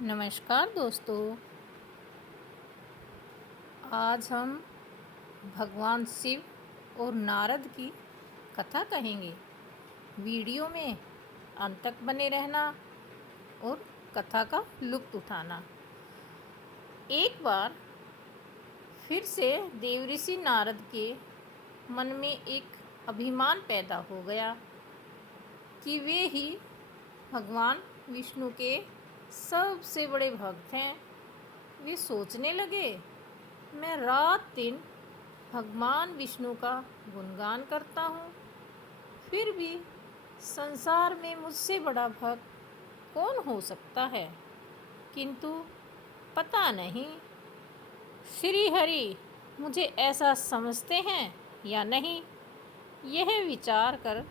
नमस्कार दोस्तों। आज हम भगवान शिव और नारद की कथा कहेंगे। वीडियो में अंत तक बने रहना और कथा का लुत्फ़ उठाना। एक बार फिर से देवऋषि नारद के मन में एक अभिमान पैदा हो गया कि वे ही भगवान विष्णु के सबसे बड़े भक्त हैं। वे सोचने लगे, मैं रात दिन भगवान विष्णु का गुणगान करता हूँ, फिर भी संसार में मुझसे बड़ा भक्त कौन हो सकता है। किंतु पता नहीं श्री हरि मुझे ऐसा समझते हैं या नहीं। यह विचार कर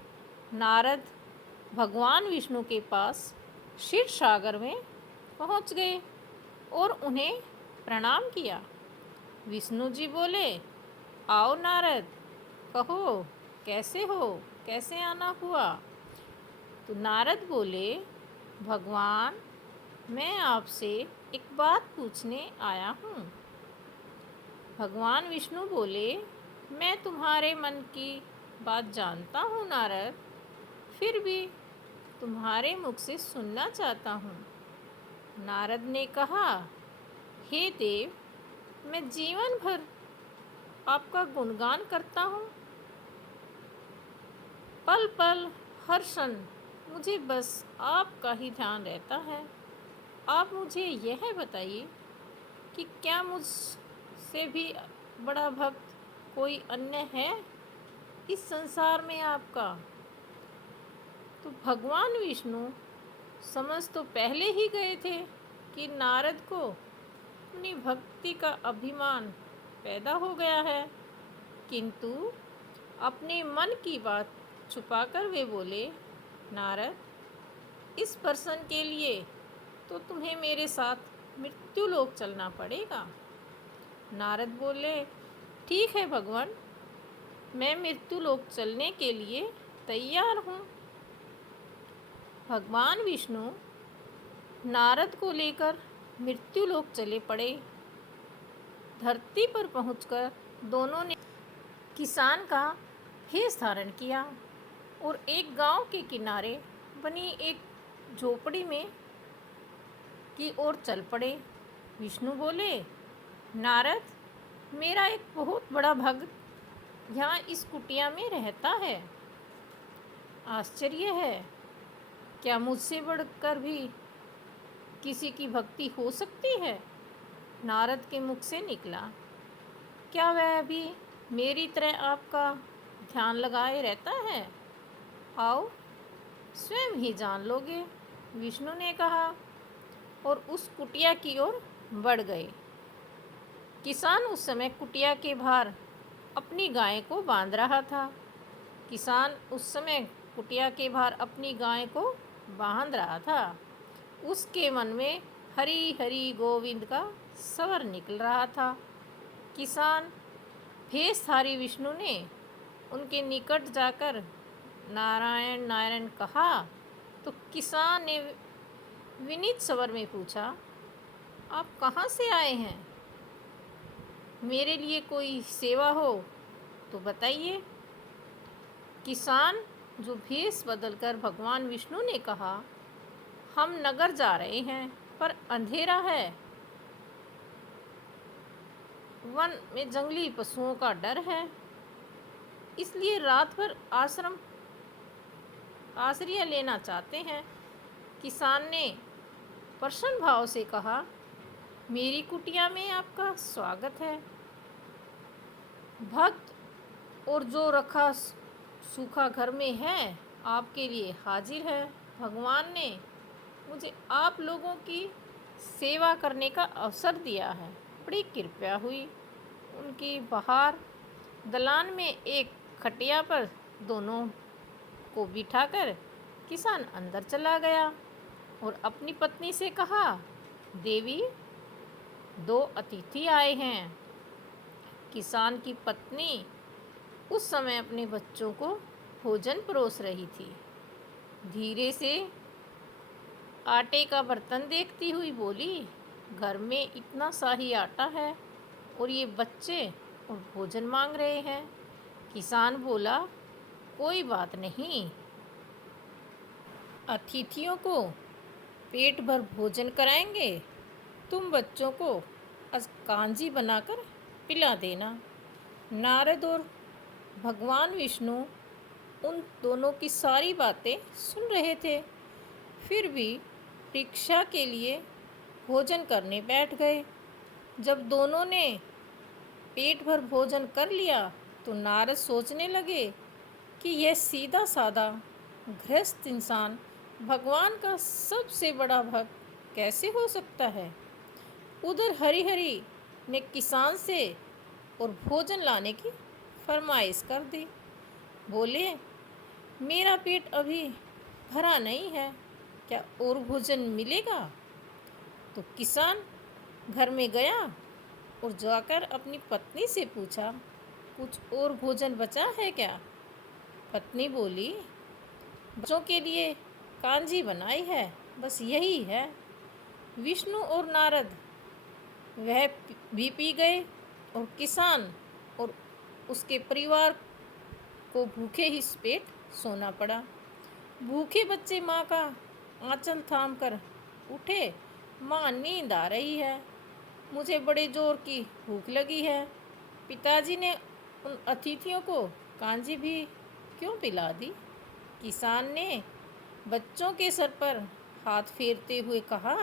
नारद भगवान विष्णु के पास क्षीर सागर में पहुँच गए और उन्हें प्रणाम किया। विष्णु जी बोले, आओ नारद, कहो कैसे हो, कैसे आना हुआ। तो नारद बोले, भगवान मैं आपसे एक बात पूछने आया हूँ। भगवान विष्णु बोले, मैं तुम्हारे मन की बात जानता हूँ नारद, फिर भी तुम्हारे मुख से सुनना चाहता हूँ। नारद ने कहा, हे देव, मैं जीवन भर आपका गुणगान करता हूँ। पल पल हर क्षण मुझे बस आपका ही ध्यान रहता है। आप मुझे यह बताइए कि क्या मुझसे भी बड़ा भक्त कोई अन्य है इस संसार में आपका। तो भगवान विष्णु समझ तो पहले ही गए थे कि नारद को अपनी भक्ति का अभिमान पैदा हो गया है, किंतु अपने मन की बात छुपाकर वे बोले, नारद, इस प्रश्न के लिए तो तुम्हें मेरे साथ मृत्यु लोक चलना पड़ेगा। नारद बोले, ठीक है भगवान, मैं मृत्यु लोक चलने के लिए तैयार हूँ। भगवान विष्णु नारद को लेकर मृत्यु लोक चले पड़े। धरती पर पहुंचकर दोनों ने किसान का भेष धारण किया और एक गांव के किनारे बनी एक झोपड़ी में की ओर चल पड़े। विष्णु बोले, नारद, मेरा एक बहुत बड़ा भक्त यहाँ इस कुटिया में रहता है। आश्चर्य है, क्या मुझसे बढ़कर भी किसी की भक्ति हो सकती है। नारद के मुख से निकला, क्या वह भी मेरी तरह आपका ध्यान लगाए रहता है। आओ स्वयं ही जान लोगे। विष्णु ने कहा और उस कुटिया की ओर बढ़ गए। किसान उस समय कुटिया के बाहर अपनी गाय को बांध रहा था। किसान उस समय कुटिया के बाहर अपनी गाय को बांध रहा था। उसके मन में हरि हरि गोविंद का स्वर निकल रहा था। किसान भेषधारी विष्णु ने उनके निकट जाकर नारायण नारायण कहा तो किसान ने विनीत स्वर में पूछा, आप कहाँ से आए हैं, मेरे लिए कोई सेवा हो तो बताइए। किसान जो भेष बदलकर भगवान विष्णु ने कहा, हम नगर जा रहे हैं पर अंधेरा है, वन में जंगली पशुओं का डर है, इसलिए रात भर आश्रय लेना चाहते हैं। किसान ने प्रसन्न भाव से कहा, मेरी कुटिया में आपका स्वागत है। भक्त और जो रखा सूखा घर में है आपके लिए हाजिर है। भगवान ने मुझे आप लोगों की सेवा करने का अवसर दिया है, बड़ी कृपया हुई। उनकी बाहर दलान में एक खटिया पर दोनों को बिठाकर किसान अंदर चला गया और अपनी पत्नी से कहा, देवी, दो अतिथि आए हैं। किसान की पत्नी उस समय अपने बच्चों को भोजन परोस रही थी। धीरे से आटे का बर्तन देखती हुई बोली, घर में इतना शाही आटा है और ये बच्चे और भोजन मांग रहे हैं। किसान बोला, कोई बात नहीं, अतिथियों को पेट भर भोजन कराएंगे। तुम बच्चों को आज कांजी बनाकर पिला देना। नारद और भगवान विष्णु उन दोनों की सारी बातें सुन रहे थे, फिर भी परीक्षा के लिए भोजन करने बैठ गए। जब दोनों ने पेट भर भोजन कर लिया तो नारद सोचने लगे कि यह सीधा साधा गृहस्थ इंसान भगवान का सबसे बड़ा भक्त कैसे हो सकता है। उधर हरिहरि ने किसान से और भोजन लाने की फरमाइश कर दी। बोले, मेरा पेट अभी भरा नहीं है, क्या और भोजन मिलेगा? तो किसान घर में गया और जाकर अपनी पत्नी से पूछा, कुछ और भोजन बचा है क्या? पत्नी बोली, बच्चों के लिए कांजी बनाई है, बस यही है। विष्णु और नारद वह भी पी गए और किसान और उसके परिवार को भूखे ही पेट सोना पड़ा। भूखे बच्चे माँ का आंचल थाम कर उठे, माँ नींद आ रही है, मुझे बड़े जोर की भूख लगी है। पिताजी ने उन अतिथियों को कांजी भी क्यों पिला दी? किसान ने बच्चों के सर पर हाथ फेरते हुए कहा,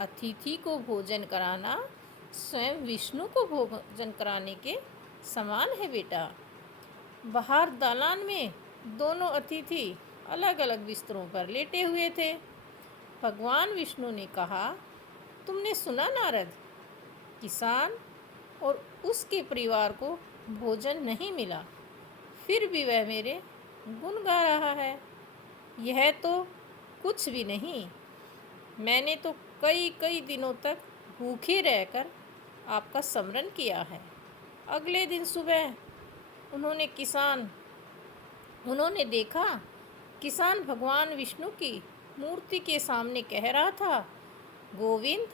अतिथि को भोजन कराना स्वयं विष्णु को भोजन कराने के समान है बेटा। बाहर दालान में दोनों अतिथि अलग अलग बिस्तरों पर लेटे हुए थे। भगवान विष्णु ने कहा, तुमने सुना नारद, किसान और उसके परिवार को भोजन नहीं मिला, फिर भी वह मेरे गुण गा रहा है। यह तो कुछ भी नहीं, मैंने तो कई कई दिनों तक भूखे रहकर आपका स्मरण किया है। अगले दिन सुबह उन्होंने देखा किसान भगवान विष्णु की मूर्ति के सामने कह रहा था, गोविंद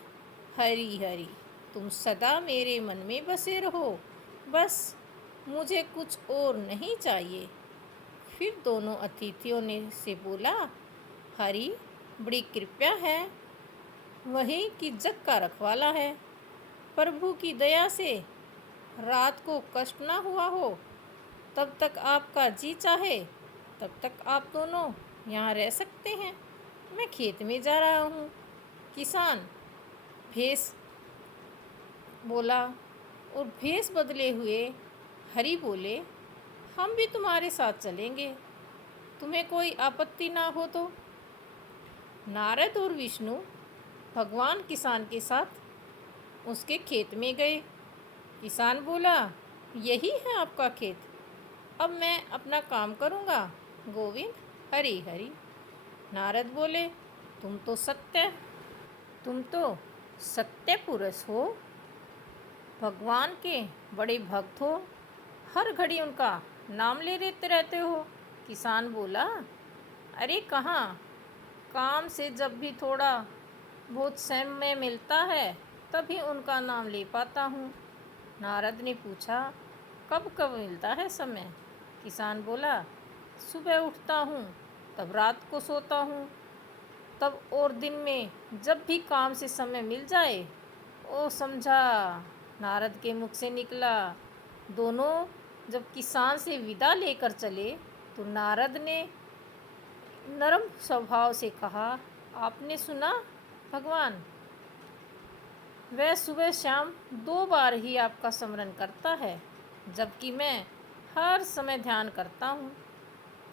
हरि हरि, तुम सदा मेरे मन में बसे रहो, बस मुझे कुछ और नहीं चाहिए। फिर दोनों अतिथियों ने से बोला, हरि बड़ी कृपया है, वही कि जग का रखवाला है, प्रभु की दया से रात को कष्ट ना हुआ हो, तब तक आपका जी चाहे तब तक आप दोनों यहाँ रह सकते हैं। मैं खेत में जा रहा हूँ। किसान भेष बोला और भेष बदले हुए हरि बोले, हम भी तुम्हारे साथ चलेंगे, तुम्हें कोई आपत्ति ना हो तो। नारद और विष्णु भगवान किसान के साथ उसके खेत में गए। किसान बोला, यही है आपका खेत, अब मैं अपना काम करूँगा, गोविंद हरि हरि। नारद बोले, तुम तो सत्य पुरुष हो, भगवान के बड़े भक्त हो, हर घड़ी उनका नाम ले लेते रहते हो। किसान बोला, अरे कहाँ, काम से जब भी थोड़ा बहुत समय मिलता है तभी उनका नाम ले पाता हूँ। नारद ने पूछा, कब कब मिलता है समय? किसान बोला, सुबह उठता हूँ तब रात को सोता हूँ, तब और दिन में जब भी काम से समय मिल जाए। ओ समझा, नारद के मुख से निकला। दोनों जब किसान से विदा लेकर चले तो नारद ने नरम स्वभाव से कहा, आपने सुना भगवान, वह सुबह शाम 2 बार ही आपका स्मरण करता है, जबकि मैं हर समय ध्यान करता हूँ,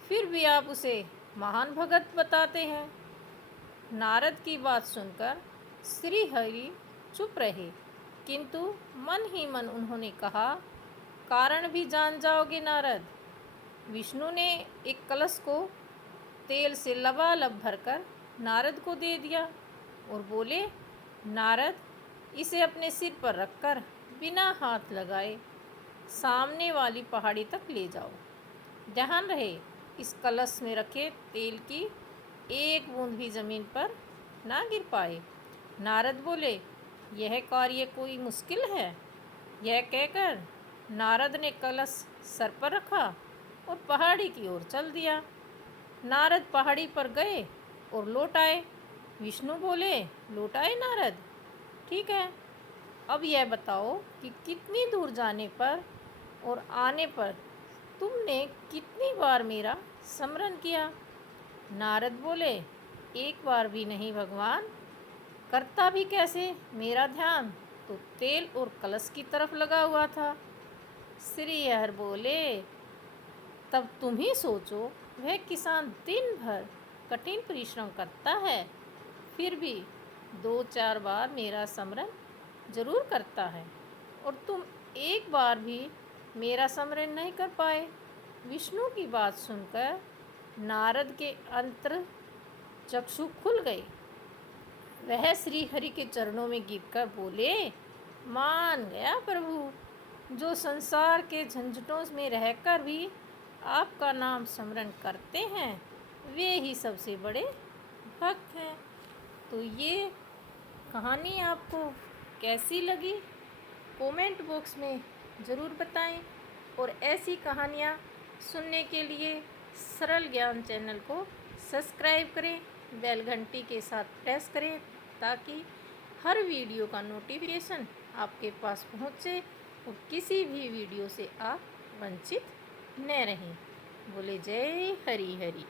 फिर भी आप उसे महान भगत बताते हैं। नारद की बात सुनकर श्री हरि चुप रहे, किंतु मन ही मन उन्होंने कहा, कारण भी जान जाओगे नारद। विष्णु ने एक कलश को तेल से लबालब भरकर नारद को दे दिया और बोले, नारद, इसे अपने सिर पर रखकर बिना हाथ लगाए सामने वाली पहाड़ी तक ले जाओ। ध्यान रहे, इस कलश में रखे तेल की एक बूंद भी ज़मीन पर ना गिर पाए। नारद बोले, यह कार्य कोई मुश्किल है? यह कहकर नारद ने कलश सर पर रखा और पहाड़ी की ओर चल दिया। नारद पहाड़ी पर गए और लौट आए। विष्णु बोले, लौट आए नारद? ठीक है, अब यह बताओ कि कितनी दूर जाने पर और आने पर तुमने कितनी बार मेरा स्मरण किया? नारद बोले, एक बार भी नहीं भगवान। करता भी कैसे? मेरा ध्यान तो तेल और कलश की तरफ लगा हुआ था। श्रीहरि बोले, तब तुम ही सोचो, वह किसान दिन भर कठिन परिश्रम करता है, फिर भी 2-4 बार मेरा स्मरण जरूर करता है, और तुम एक बार भी मेरा स्मरण नहीं कर पाए। विष्णु की बात सुनकर नारद के अंतर चक्षु खुल गए। वह श्री हरि के चरणों में गिरकर बोले, मान गया प्रभु, जो संसार के झंझटों में रहकर भी आपका नाम स्मरण करते हैं, वे ही सबसे बड़े भक्त हैं। तो ये कहानी आपको कैसी लगी कमेंट बॉक्स में ज़रूर बताएं, और ऐसी कहानियाँ सुनने के लिए सरल ज्ञान चैनल को सब्सक्राइब करें, बेल घंटी के साथ प्रेस करें, ताकि हर वीडियो का नोटिफिकेशन आपके पास पहुँचे और किसी भी वीडियो से आप वंचित न रहें। बोले जय हरि हरि।